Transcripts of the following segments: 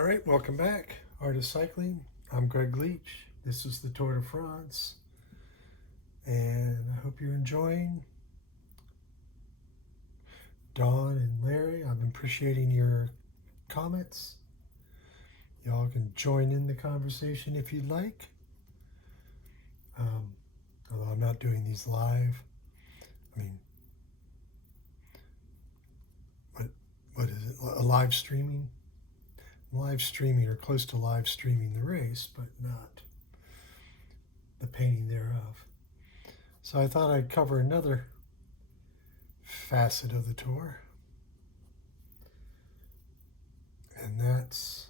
All right, welcome back. Art of Cycling. I'm Greg Leach. This is the Tour de France, and I hope you're enjoying. Dawn and Larry, I'm appreciating your comments. Y'all can join in the conversation if you'd like. Um, Although I'm not doing these live. I mean, what what is it? A live streaming? Live streaming or close to live streaming the race, but not the painting thereof. So I thought I'd cover another facet of the tour, and that's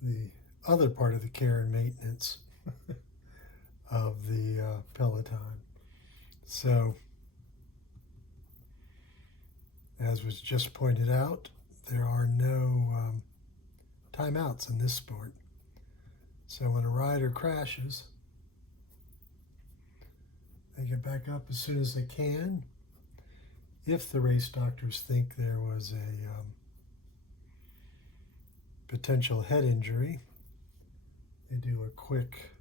the other part of the care and maintenance of the Peloton. So, as was just pointed out, there are no timeouts in this sport. So when a rider crashes, they get back up as soon as they can. If the race doctors think there was a potential head injury, they do a quick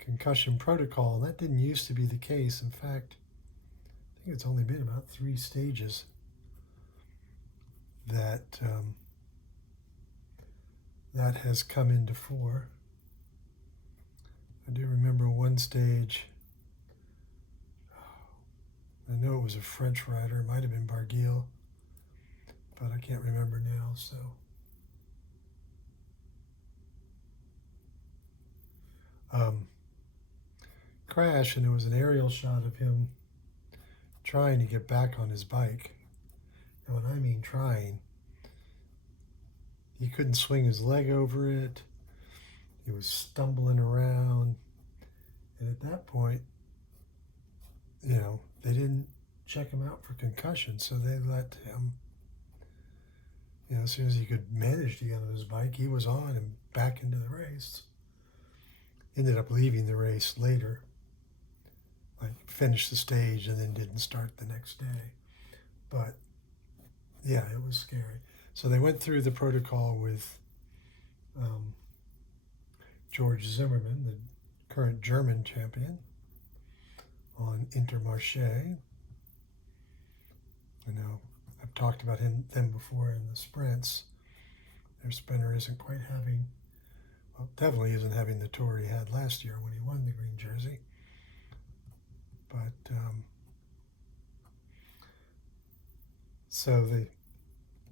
concussion protocol. That didn't used to be the case. In fact, I think it's only been about 3 stages that that has come into fore. I do remember one stage. I know it was a French rider. It might have been Barguil, but I can't remember now. So, crash, and it was an aerial shot of him trying to get back on his bike. And when I mean trying, he couldn't swing his leg over it. He was stumbling around. And at that point, they didn't check him out for concussion, so they let him, as soon as he could manage to get on his bike, he was on and back into the race. Ended up leaving the race later, like finished the stage and then didn't start the next day. But yeah, it was scary. So they went through the protocol with George Zimmerman, the current German champion, on Intermarché. I've talked about them before in the sprints. Their sprinter isn't quite having, definitely isn't having the tour he had last year when he won the green jersey. But so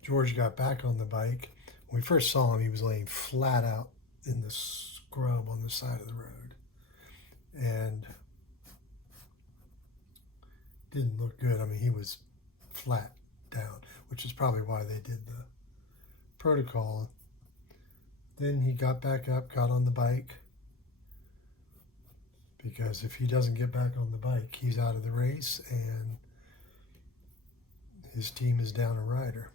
George got back on the bike. When we first saw him, he was laying flat out in the scrub on the side of the road, and didn't look good. I mean, he was flat down, which is probably why they did the protocol. Then he got back up, got on the bike, because if he doesn't get back on the bike, he's out of the race and his team is down a rider.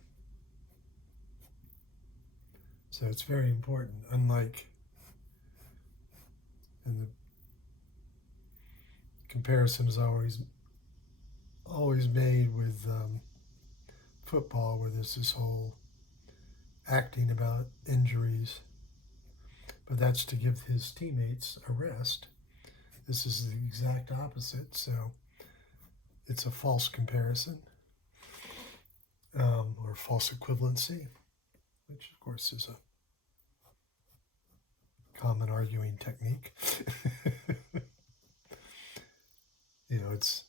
So it's very important. Unlike in the comparison is always made with football, where there's this whole acting about injuries, but that's to give his teammates a rest. This is the exact opposite, so it's a false comparison, or false equivalency, which of course is a common arguing technique. It's,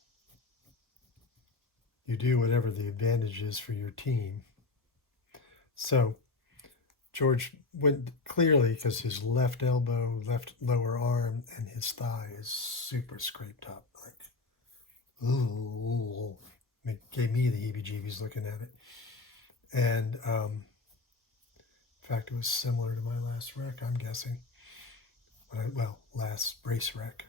you do whatever the advantage is for your team. So George went clearly because his left elbow, left lower arm, and his thigh is super scraped up. Like, ooh, it gave me the heebie-jeebies looking at it. And in fact, it was similar to my last wreck, I'm guessing. Last race wreck.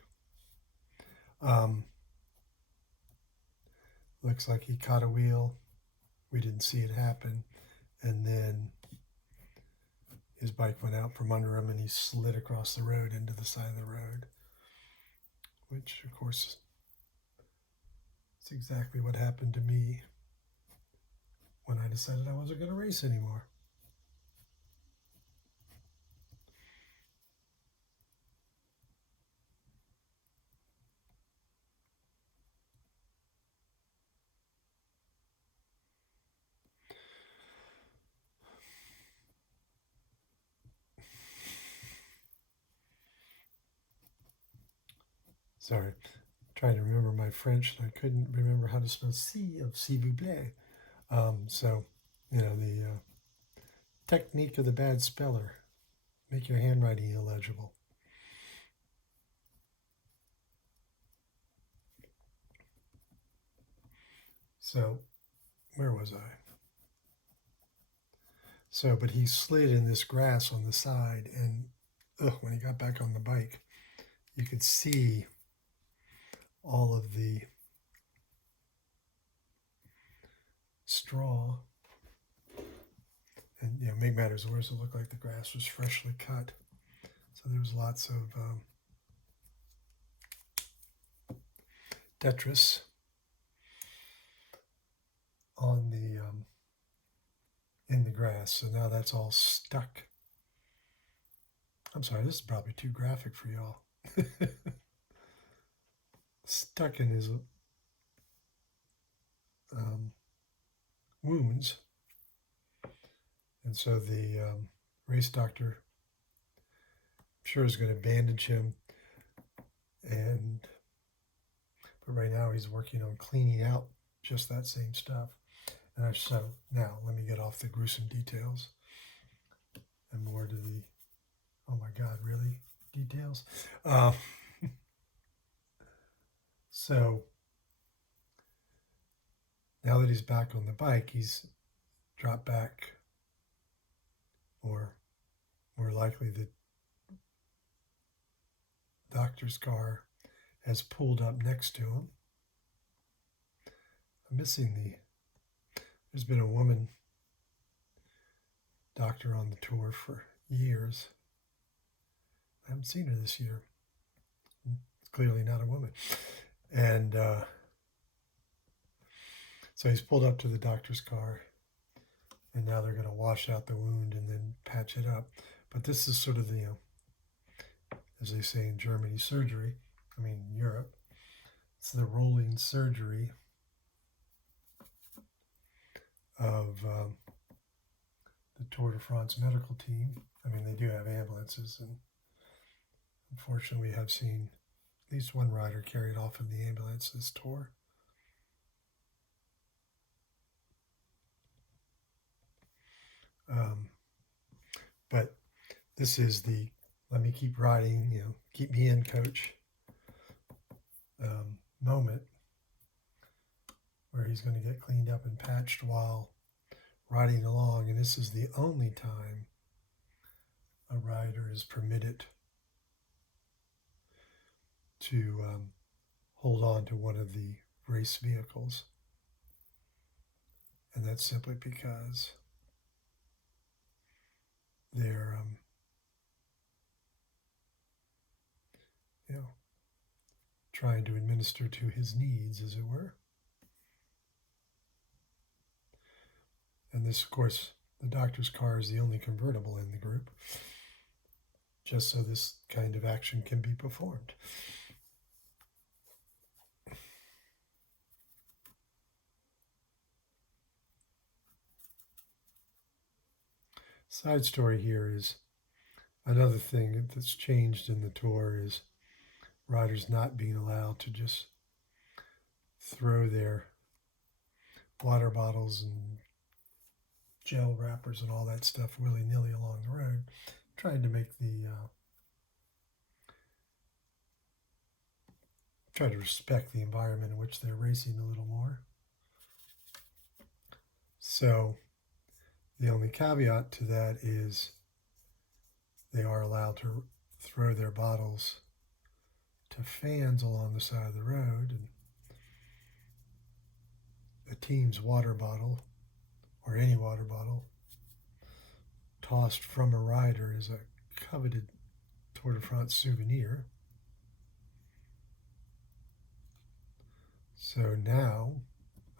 Looks like he caught a wheel. We didn't see it happen. And then his bike went out from under him and he slid across the road into the side of the road, which, of course, is exactly what happened to me. when I decided I wasn't going to race anymore. Sorry, trying to remember my French, and I couldn't remember how to spell "si" of "s'il vous plaît." So, the technique of the bad speller, make your handwriting illegible. So, where was I? So, but he slid in this grass on the side, and when he got back on the bike, you could see all of the straw. And, make matters worse, it looked like the grass was freshly cut. So there was lots of detritus on the in the grass. So now that's all stuck. I'm sorry, this is probably too graphic for y'all. Stuck in his wounds. And so the race doctor, I'm sure, is going to bandage him. But right now he's working on cleaning out just that same stuff. And so now let me get off the gruesome details and more to the, oh my God, really? Details? So now that he's back on the bike, he's dropped back, or more likely the doctor's car has pulled up next to him. I'm missing there's been a woman doctor on the tour for years. I haven't seen her this year. It's clearly not a woman. And so he's pulled up to the doctor's car, and now they're going to wash out the wound and then patch it up. But this is sort of the, as they say in Germany, surgery. I mean, in Europe, it's the rolling surgery of the Tour de France medical team. I mean, they do have ambulances, and unfortunately, we have seen at least one rider carried off in the ambulance this tour. But this is the let me keep riding, keep me in, coach, moment where he's going to get cleaned up and patched while riding along. And this is the only time a rider is permitted to hold on to one of the race vehicles. And that's simply because they're, trying to administer to his needs, as it were. And this, of course, the doctor's car is the only convertible in the group, just so this kind of action can be performed. Side story here is another thing that's changed in the tour is riders not being allowed to just throw their water bottles and gel wrappers and all that stuff willy-nilly along the road, trying to make try to respect the environment in which they're racing a little more. So the only caveat to that is they are allowed to throw their bottles to fans along the side of the road, and a team's water bottle, or any water bottle, tossed from a rider is a coveted Tour de France souvenir. So now,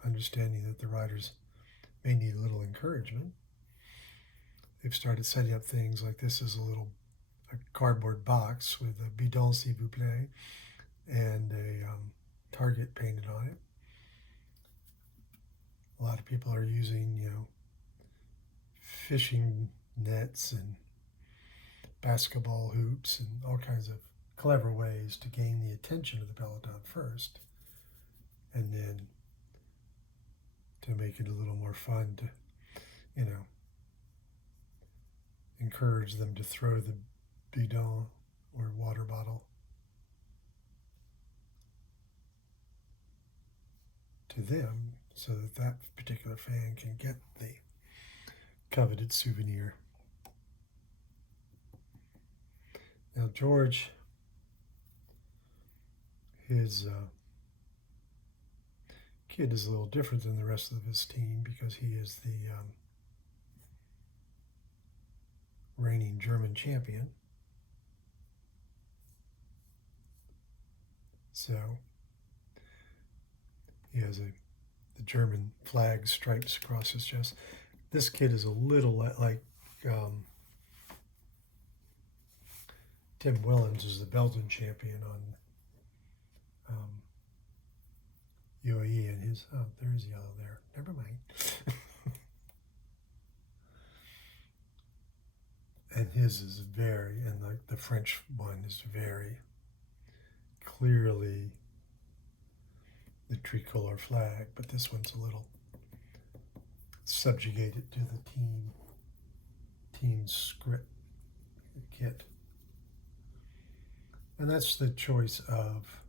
understanding that the riders may need a little encouragement. They've started setting up things like this is a cardboard box with a bidon s'il vous plaît and a target painted on it. A lot of people are using, fishing nets and basketball hoops and all kinds of clever ways to gain the attention of the peloton first, and then to make it a little more fun to, encourage them to throw the bidon or water bottle to them so that that particular fan can get the coveted souvenir. Now George, his kid is a little different than the rest of his team because he is the reigning German champion. So he has the German flag stripes across his chest. This kid is a little like Tim Willems is the Belgian champion on UAE, and his, there is yellow there. Never mind. And his is very, and like the French one is very clearly the tricolor flag, but this one's a little subjugated to the team script kit. And that's the choice of,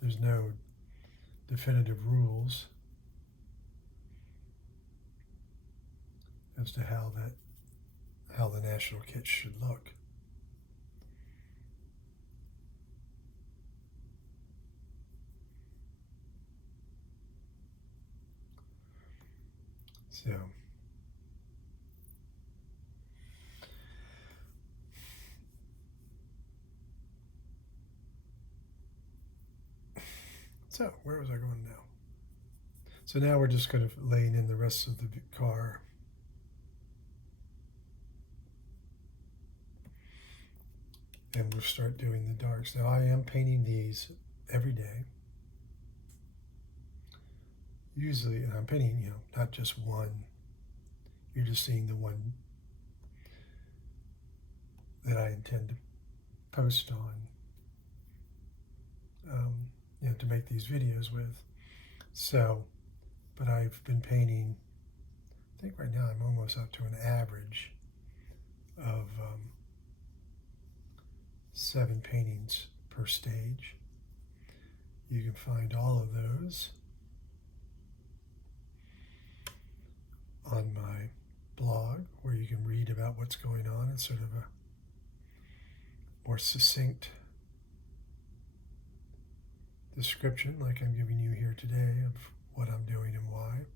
there's no definitive rules as to how the national kit should look. So where was I going now? So now we're just going to laying in the rest of the car. And we'll start doing the darks. Now I am painting these every day. Usually, and I'm painting, not just one. You're just seeing the one that I intend to post on, to make these videos with. So, but I've been painting, I think right now I'm almost up to an average of 7 paintings per stage. You can find all of those on my blog, where you can read about what's going on in sort of a more succinct description like I'm giving you here today of what I'm doing and why.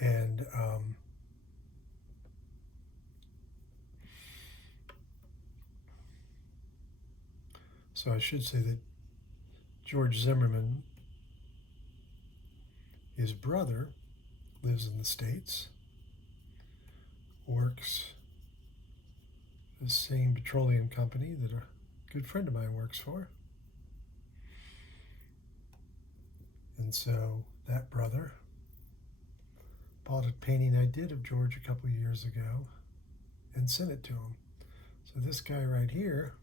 And so I should say that George Zimmerman, his brother, lives in the States, works for the same petroleum company that a good friend of mine works for. And so that brother bought a painting I did of George a couple of years ago and sent it to him. So this guy right here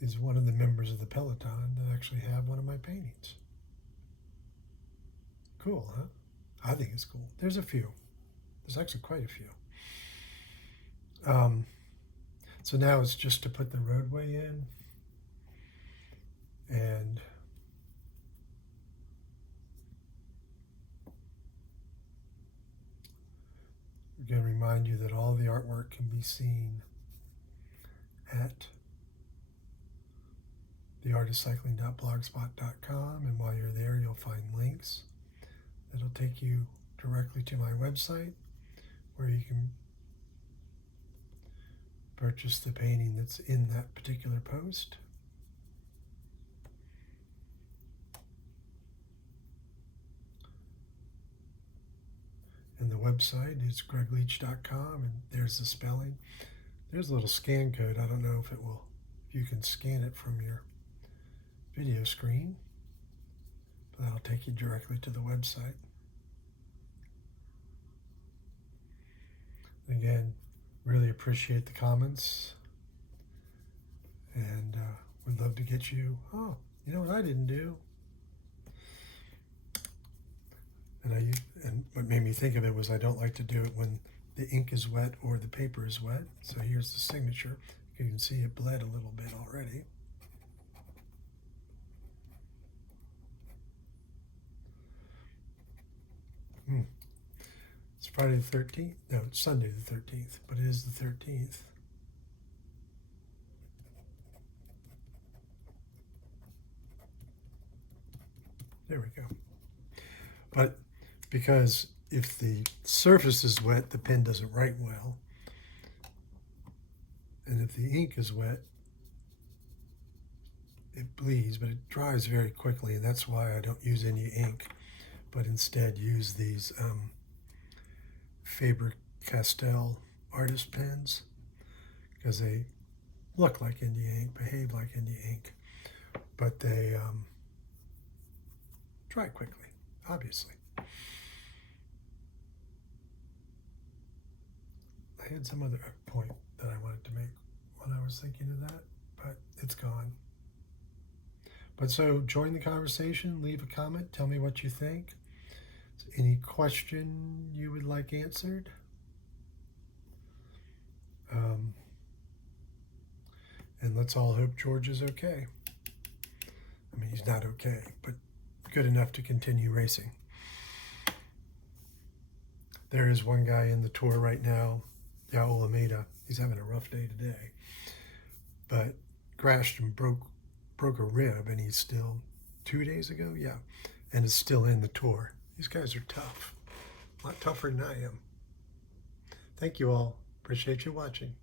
is one of the members of the peloton that actually have one of my paintings. Cool, huh? I think it's cool. There's a few. There's actually quite a few. So now it's just to put the roadway in, and again, remind you that all the artwork can be seen at theartofcycling.blogspot.com, and while you're there, you'll find links that'll take you directly to my website, where you can purchase the painting that's in that particular post. website is gregleach.com, and there's the spelling. There's a little scan code. I don't know if you can scan it from your video screen, but that'll take you directly to the website. Again, really appreciate the comments, and would love to get you, oh, you know what I didn't do? And what made me think of it was I don't like to do it when the ink is wet or the paper is wet. So here's the signature. You can see it bled a little bit already. It's Friday the 13th. No, it's Sunday the 13th, but it is the 13th. There we go. But because if the surface is wet, the pen doesn't write well. And if the ink is wet, it bleeds, but it dries very quickly, and that's why I don't use any ink, but instead use these Faber-Castell artist pens, because they look like India ink, behave like India ink, but they dry quickly, obviously. I had some other point that I wanted to make when I was thinking of that, but it's gone. But so join the conversation, leave a comment, tell me what you think. Any question you would like answered? And let's all hope George is okay. I mean, he's not okay, but good enough to continue racing. There is one guy in the tour right now, Yao Alameda. He's having a rough day today, but crashed and broke a rib, and he's still 2 days ago, yeah, and is still in the tour. These guys are tough, a lot tougher than I am. Thank you all. Appreciate you watching.